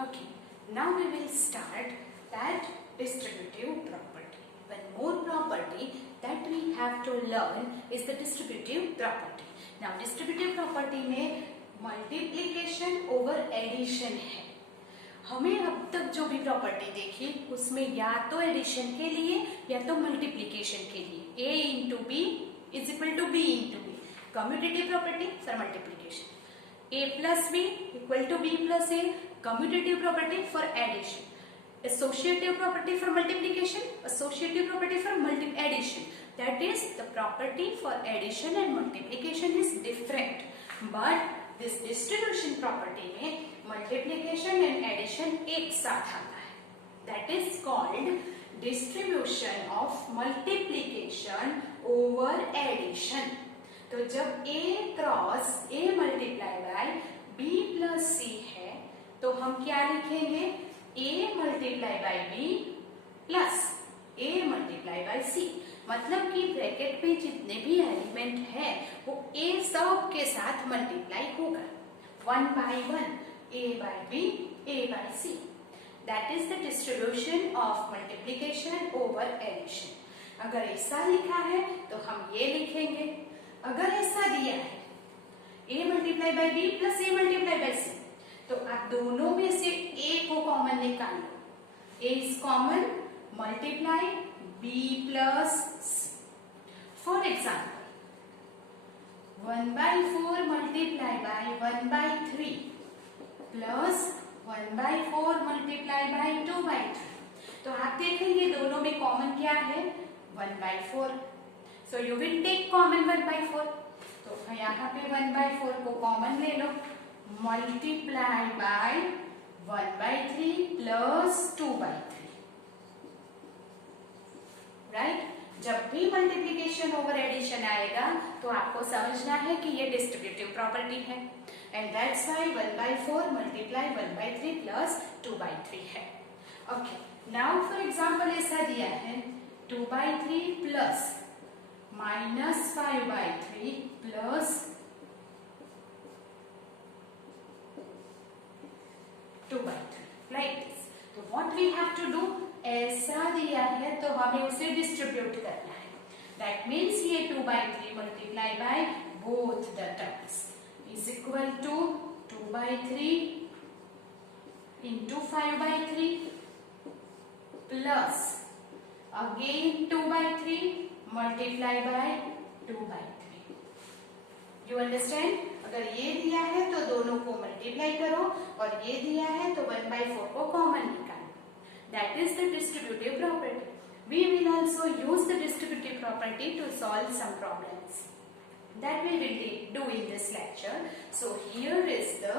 Okay, now we will start that distributive property. One more property that we have to learn is the distributive property. Now distributive property में multiplication over addition है. हमें अब तक जो भी property देखी उसमें या तो एडिशन के लिए या तो मल्टीप्लीकेशन के लिए a into b is equal to b into b, commutative property for multiplication, a plus b equal to b plus a, commutative property for addition, associative property for multiplication, associative property for addition. That is, the property for addition and multiplication is different, but this distribution property में multiplication and addition एक साथ आता है. That is called distribution of multiplication over addition. तो जब a cross a multiply by b plus c है तो हम क्या लिखेंगे, a multiply by b plus a multiply by c. मतलब कि ब्रैकेट में जितने भी एलिमेंट है वो a सब के साथ मल्टीप्लाई होगा, 1 by 1, a by b, a by c. That is the distribution of multiplication over addition. अगर ऐसा लिखा है तो हम ये लिखेंगे, अगर ऐसा दिया है a multiply by b plus a multiply by c, तो आप दोनों में से a को कॉमन निकाल लो. a is common, multiply b plus c. For example 1/4 multiply by 1/3 plus 1/4 multiply by 2/3. तो आप देखेंगे दोनों में कॉमन क्या है, 1/4. So you will take common 1/4. तो यहाँ पे 1/4 को कॉमन ले लो, मल्टीप्लाई बाय 1/3 प्लस 2/3. राइट. जब भी मल्टीप्लीकेशन ओवर एडिशन आएगा तो आपको समझना है कि ये डिस्ट्रीब्यूटिव प्रॉपर्टी है, and that's why 1/4 multiply 1/3 plus 2/3 है. ओके, नाउ फॉर एग्जांपल ऐसा दिया है 2/3 plus minus 5/3 plus 2/3, like this. तो what we have to do, ऐसा दिया है तो हमें उसे डिस्ट्रीब्यूट करना है. That means ये 2/3 multiply by both the terms is equal to 2/3 into 5/3 plus again 2/3 multiply by 2/3. You understand? अगर ये दिया है तो दोनों को मल्टीप्लाई करो और ये दिया है तो 1/4 को कॉमन निकालो. That is the distributive property. We will also use the distributive property to solve some problems that we will do in this lecture. So here is the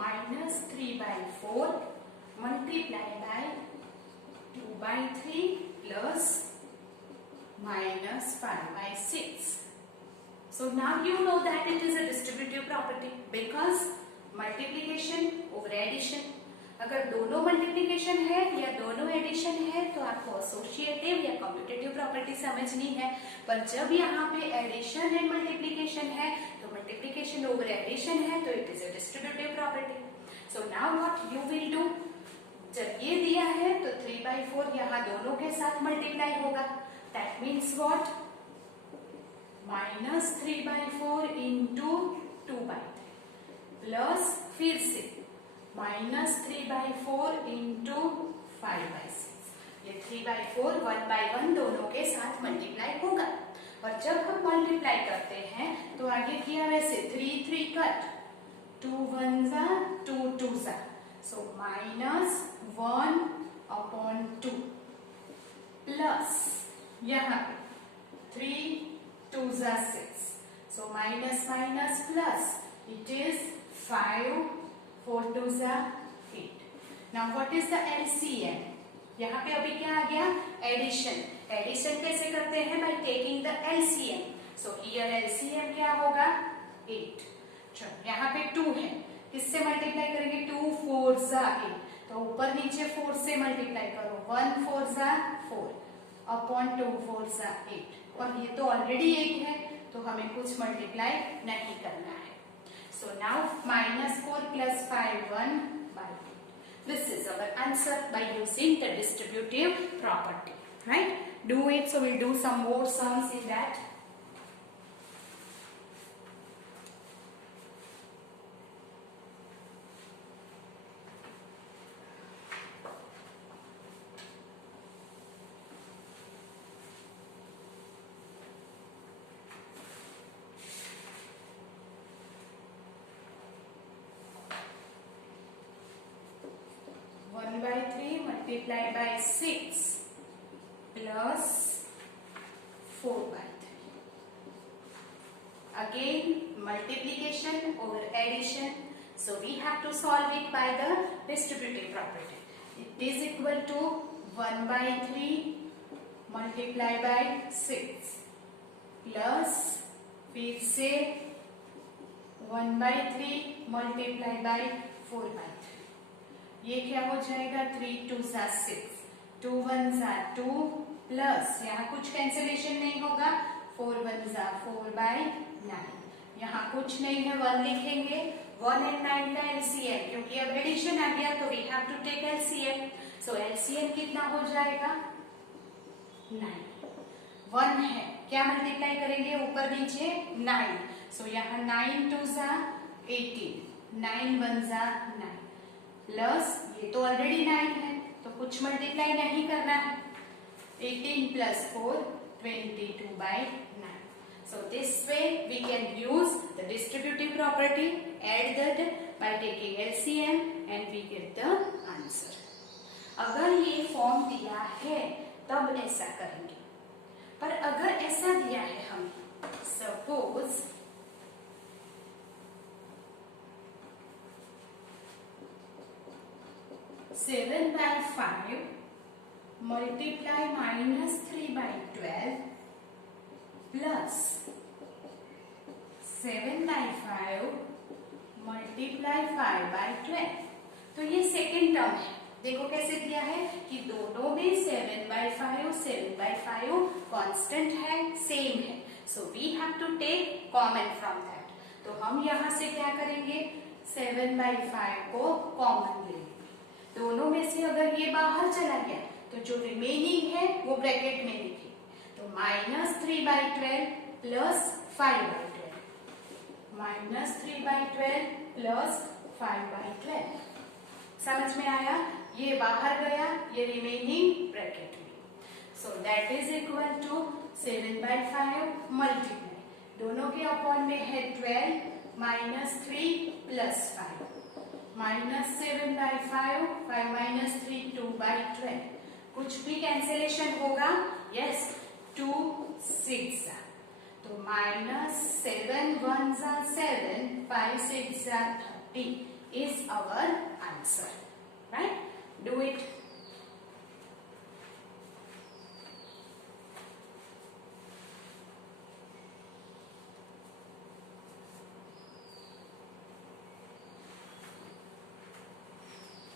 minus 3/4 multiplied by 2/3 plus minus 5/6. So now you know that it is a distributive property because multiplication over addition. अगर दोनों multiplication है या दोनों addition है तो आपको associative या commutative property समझनी है. पर जब यहाँ पे एडिशन एंड मल्टीप्लिकेशन है तो मल्टीप्लिकेशन ओवर एडिशन है तो it is a distributive property. So now what you will do, जब ये दिया है तो 3/4 यहाँ दोनों के साथ मल्टीप्लाई होगा. That means what, minus 3/4 into 2/3 plus फिर से माइनस 3/4 इंटू 5/6. ये 3/4 1/1 दोनों के साथ मल्टीप्लाई होगा. और जब हम मल्टीप्लाई करते हैं तो आगे किया वैसे 3 3 कट, 2 1 जा 2 2 जा, सो माइनस 1/2 प्लस यहाँ पे 3 2 जा 6, so minus minus plus it is 5 4 2 जा 8. Now what is the LCM? यहाँ पे अभी क्या आ गया, एडिशन. एडिशन कैसे करते हैं, by taking the LCM. So here LCM क्या होगा, 8. चलो यहाँ पे 2 है, किससे मल्टीप्लाई करेंगे, 2 4 जा 8, तो तो ऊपर नीचे 4 से मल्टीप्लाई करो, 1 4 सा 4 अपॉन 2 4 सा 8, और ये तो ऑलरेडी 8 है तो हमें कुछ मल्टीप्लाई नहीं करना है. So now -4 plus 5 1 by 8. This is our answer by using the distributive property, right? Do it. So we'll do some more sums in that. By 3 multiplied by 6 plus 4 by 3. Again multiplication over addition. So we have to solve it by the distributive property. It is equal to 1 by 3 multiplied by 6 plus फिर से 1 by 3 multiplied by 4 by 3. ये क्या हो जाएगा, 3 2 सा 6, 2 1 सा 2 plus यहाँ कुछ कैंसिलेशन नहीं होगा, 4 1 सा 4 बाई 9. यहाँ कुछ नहीं है, 1 लिखेंगे. 1 and 9 का एलसीएम, क्योंकि अब एडिशन आ गया तो we have to take LCM. So LCM कितना हो जाएगा, 9. 1 है, क्या मल्टीप्लाई करेंगे ऊपर नीचे 9. सो यहाँ 9 2 सा 18, 9 1 सा 9 प्लस ये तो ऑलरेडी 9 है तो कुछ मल्टीप्लाई नहीं करना है. 18 plus 4 22 by 9. So this way we can use the distributive property, add that by taking LCM and we get the answer. अगर ये फॉर्म दिया है तब ऐसा करेंगे, पर अगर ऐसा दिया है हमें, suppose 7 by 5 multiply -3 by 12 plus 7 by 5 multiply 5 by 12. तो ये सेकेंड टर्म है. देखो कैसे दिया है कि दोनों में 7 by 5 7 by 5 कांस्टेंट है, सेम है. So we have to take common from that. तो हम यहाँ से क्या करेंगे, 7 by 5 को कॉमन लेंगे. दोनों में से अगर ये बाहर चला गया तो जो रिमेनिंग है वो ब्रैकेट में लिखिए. तो -3 by 12 plus 5 by 12, -3 by 12 plus 5 by 12. समझ में आया, ये बाहर गया, ये रिमेनिंग ब्रैकेट में. So that is equal to 7 by 5 multiply, दोनों के अपॉन में है 12 -3 प्लस 5, -7 by 5 5 minus 3 2 by 12. कुछ भी कैंसिलेशन होगा, यस 2 6 तो -7 1 7 5 6 30 is our answer, right? Do it.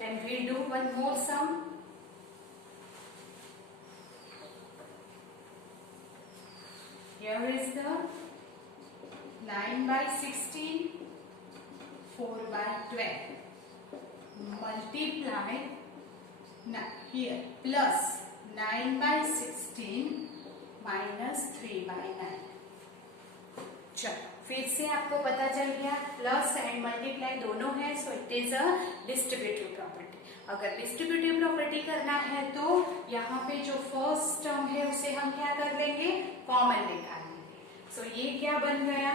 Then we'll do one more sum. Here is the 9 by 16, 4 by 12. Multiply, here plus 9 by 16 minus 3 by 9. चलो फिर से आपको पता चल गया, प्लस एंड मल्टीप्लाई दोनों है, so it is a distributive property. अगर डिस्ट्रीब्यूटिव प्रॉपर्टी करना है तो यहाँ पे जो फर्स्ट टर्म है उसे हम क्या कर लेंगे, कॉमन निकाल लेंगे. सो ये क्या बन गया,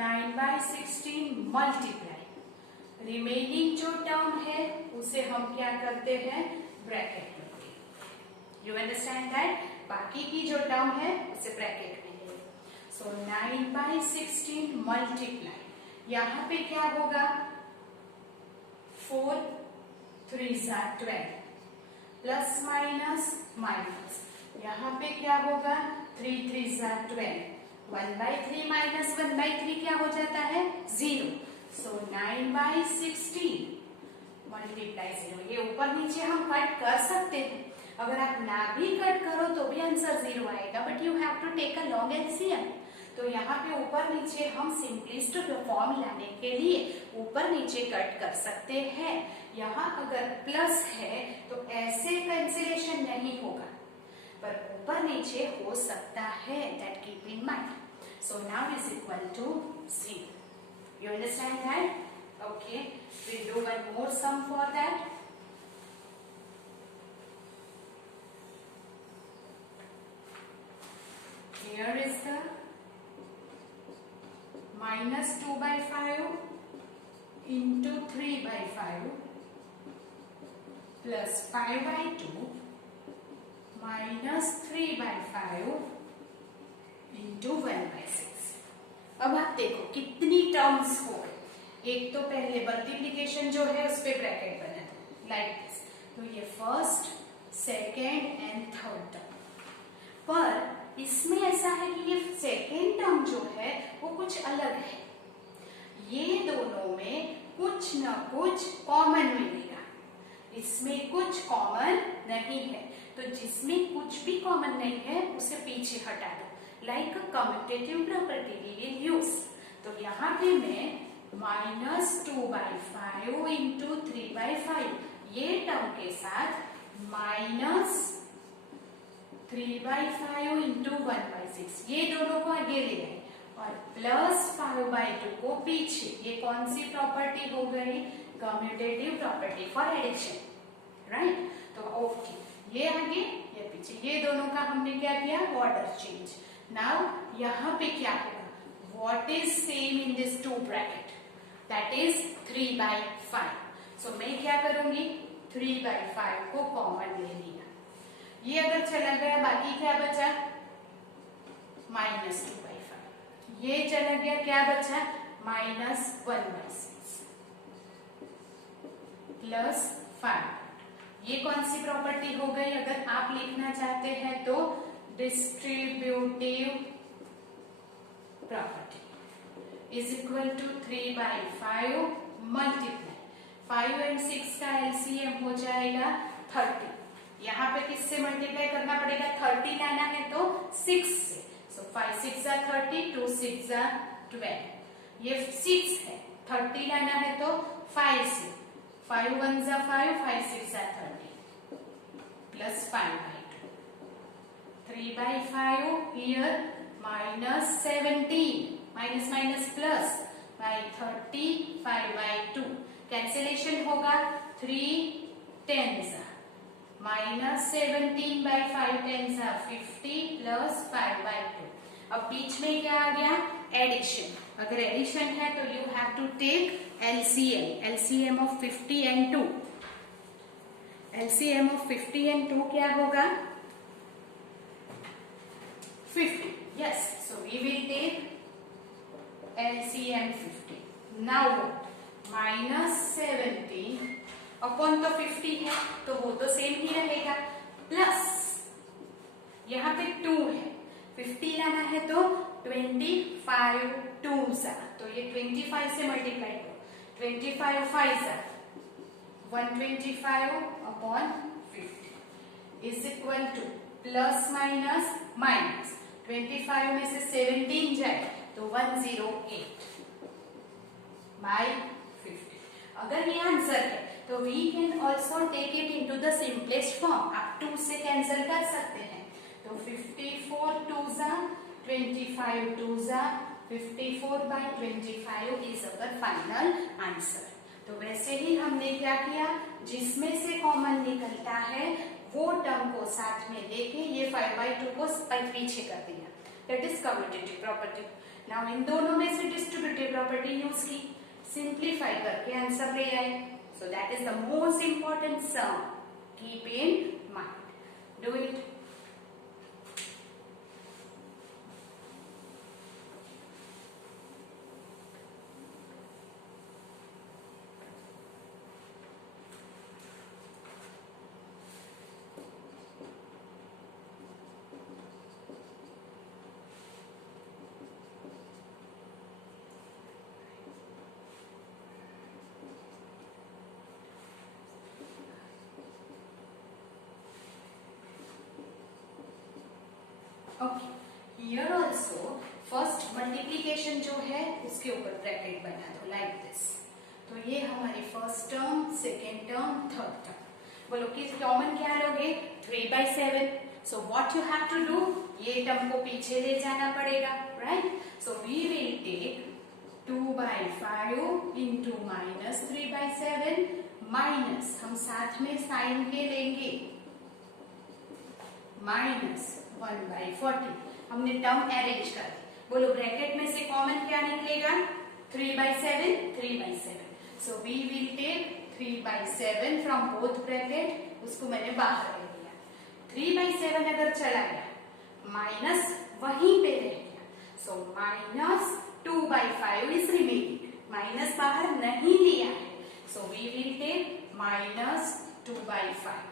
9 by 16 मल्टीप्लाई, रिमेनिंग जो टर्म है उसे हम क्या करते हैं, ब्रैकेट में. यू अंडरस्टैंड दैट, बाकी की जो टर्म है उसे ब्रैकेट में. So 9 by 16 multiply, यहाँ पे क्या होगा, 4 3 12 प्लस माइनस माइनस, यहाँ पे क्या होगा, 3 3 12, 1 by 3 माइनस 1 by 3 क्या हो जाता है, 0. So 9 by 16 मल्टीप्लाई 0, ये आंसर 0 आएगा, but you have to take a log LCM. तो यहाँ पे ऊपर नीचे हम सिंपलिस्ट फॉर्म लाने के लिए ऊपर नीचे कट कर सकते हैं। यहाँ अगर प्लस है तो ऐसे कैंसिलेशन नहीं होगा, पर ऊपर नीचे हो सकता है, that keep in mind. So now is equal to 0. You understand that? Okay, we'll do one more sum for that. Here is the minus 2 by 5 into 3 by 5 plus 5 by 2 minus 3 by 5 into 1 by 6. अब आप देखो कितनी terms हो गई। एक तो पहले multiplication जो है उस पे ब्रैकेट बना दो लाइक दिस, तो ये first, second and third term. पर इसमें ऐसा है कि ये सेकेंड टर्म जो है वो कुछ अलग है, ये दोनों में कुछ न कुछ कॉमन मिलेगा, इसमें कुछ कॉमन नहीं है। तो जिसमें कुछ भी कॉमन नहीं है उसे पीछे हटा दो, like commutative property we will use. तो यहाँ पे मैं -2/5 इंटू 3/5 ये टर्म के साथ -3/5 इंटू 1/6 ये दोनों को आगे ले आए और +5/2 को पीछे। ये कौन सी प्रॉपर्टी हो गई? Commutative property for addition, right. तो ओके, ये आगे ये पीछे, ये दोनों का हमने क्या किया? Order change. नाउ यहाँ पे क्या होगा? What is same in this two bracket? That is 3/5. So मैं क्या करूंगी? 3/5 को कॉमन ले लिया, ये अगर चला गया बाकी क्या बचा? -2/5। ये चला गया, क्या बचा? -1/6 प्लस 5। ये कौन सी प्रॉपर्टी हो गई? अगर आप लिखना चाहते हैं तो distributive property is equal to 3/5 multiply 5 and 6 का एलसीएम हो जाएगा 30। यहाँ पे किससे मल्टीप्लाई करना पड़ेगा? 30 लाना है तो 6 से। सो 5 6 जा 30, 2 6 जा 12। ये 6 है, 30 लाना है तो 5 से, 5 1 जा 5, 5 6 जा 30 plus 5/2, 3/5 here -17 minus minus plus by 30, 5/2 cancellation होगा, 3 10s -17/5 10s 50 प्लस 5/2। अब बीच में क्या आ गया? एडिशन। अगर एडिशन है तो you have to take LCM, LCM of 50 and 2। LCM of 50 and 2 क्या होगा? 50. Yes, so we will take LCM 50. Now what? -17 upon तो 50 है तो वो तो सेम ही रहेगा, प्लस यहाँ पे 2 है, 50 लाना है तो 25 2s, तो ये 25 से मल्टीप्लाई करो, 25 5s 125 upon 50 is equal two plus minus minus 25 में से 17 जाए तो 108 बाय 50। अगर ये आंसर है तो we can also take it into the simplest form. आप 2 से कैंसिल कर सकते हैं, तो 54 2s 25 2s 54/25 is our final answer. तो वैसे ही हमने क्या किया, जिसमें से कॉमन निकलता है वो टर्म को साथ में लेके ये 5/2 को पीछे कर दिया, that is commutative property. Now इन दोनों में से डिस्ट्रीब्यूटिव प्रॉपर्टी यूज की, सिंप्लीफाई करके आंसर ले आए। So that is the most important sum, keep in mind, do it. Okay, here also first multiplication जो है उसके ऊपर ब्रैकेट बना दो लाइक दिस। तो ये हमारी first term, second term, third term. बोलो कि कॉमन क्या लोगे? 3/7। So what you have to do, ये टर्म को पीछे ले जाना पड़ेगा, right? So we will take 2/5 into minus 3/7 minus, हम साथ में साइन के लेंगे, माइनस 1/40। हमने टर्म अरेंज कर दी। बोलो ब्रैकेट में से कॉमन क्या निकलेगा? 3/7, 3/7। So we will take 3/7 from both bracket, उसको मैंने बाहर ले लिया। 3/7 अगर चला गया, माइनस वहीं पे रह गया, so minus 2/5 is remaining, minus बाहर नहीं लिया है, so we will take minus 2/5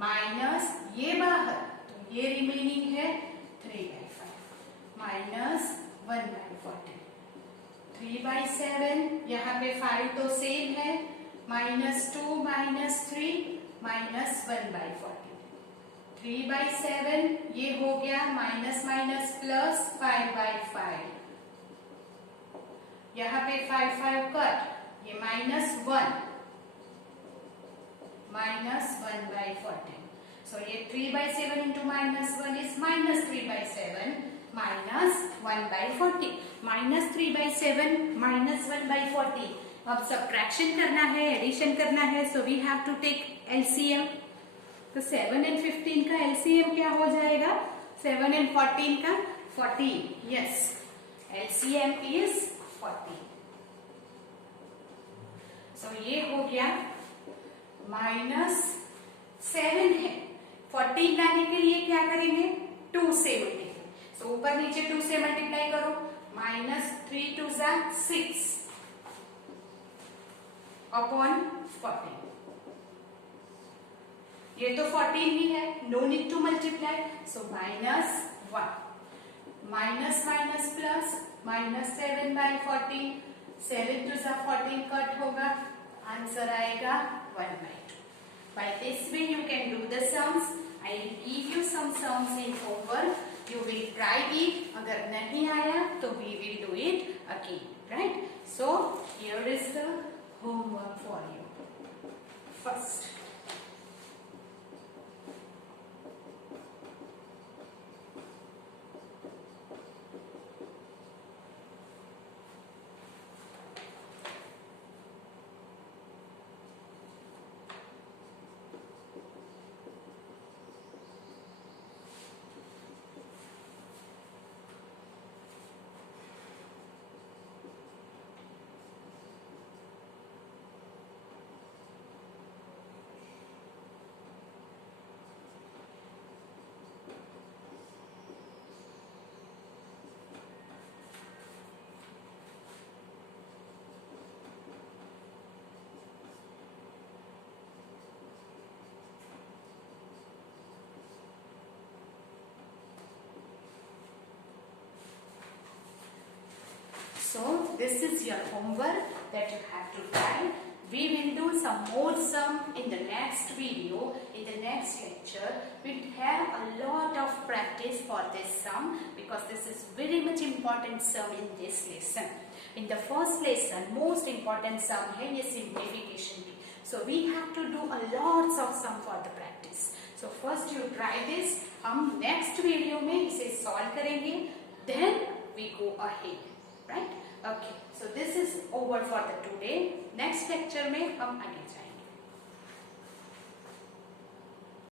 minus ये बाहर, तो ये रिमेनिंग है 3/5 माइनस 1/40। 3/7, यहाँ पे 5 तो सेम है, -2 -3 माइनस 1/40। 3/7 ये हो गया माइनस माइनस प्लस 5/5, यहाँ पे 5 कट, ये -1 माइनस 1/40। सो ये 3/7 इंटू -1 इज -3/7 माइनस 1/40, -3/7 माइनस 1/40। अब सब्ट्रैक्शन करना है, एडिशन करना है, so we have to take LCM. तो 7 and 15 का एलसीएम क्या हो जाएगा? 7 and 14 का 14, यस, एलसीएम इज 40। सो ये हो गया -7 है, 14 लाने के लिए क्या करेंगे? 2 से मल्टीप्लाई, सो ऊपर नीचे 2 से मल्टीप्लाई करो, -3 2 6 अपॉन 14। ये तो 14 ही है, no need to multiply, so -1 minus minus plus -7/14, 7 2 14 cut होगा, आंसर आएगा 1/2। By this way you can do the sums. I will give you some sums in homework. You will try it. अगर नहीं आया तो we will do it again, right? So here is the homework for you. First, so this is your homework that you have to try. We will do some more sum in the next video, in the next lecture. We have a lot of practice for this sum because this is very much important sum in this lesson. In the first lesson, most important sum है ये simplification की. So we have to do a lots of sum for the practice. So first you try this. हम next video में इसे solve करेंगे. Then we go ahead. Right? Okay. So this is over for the today. Next lecture में हम आगे जाएंगे.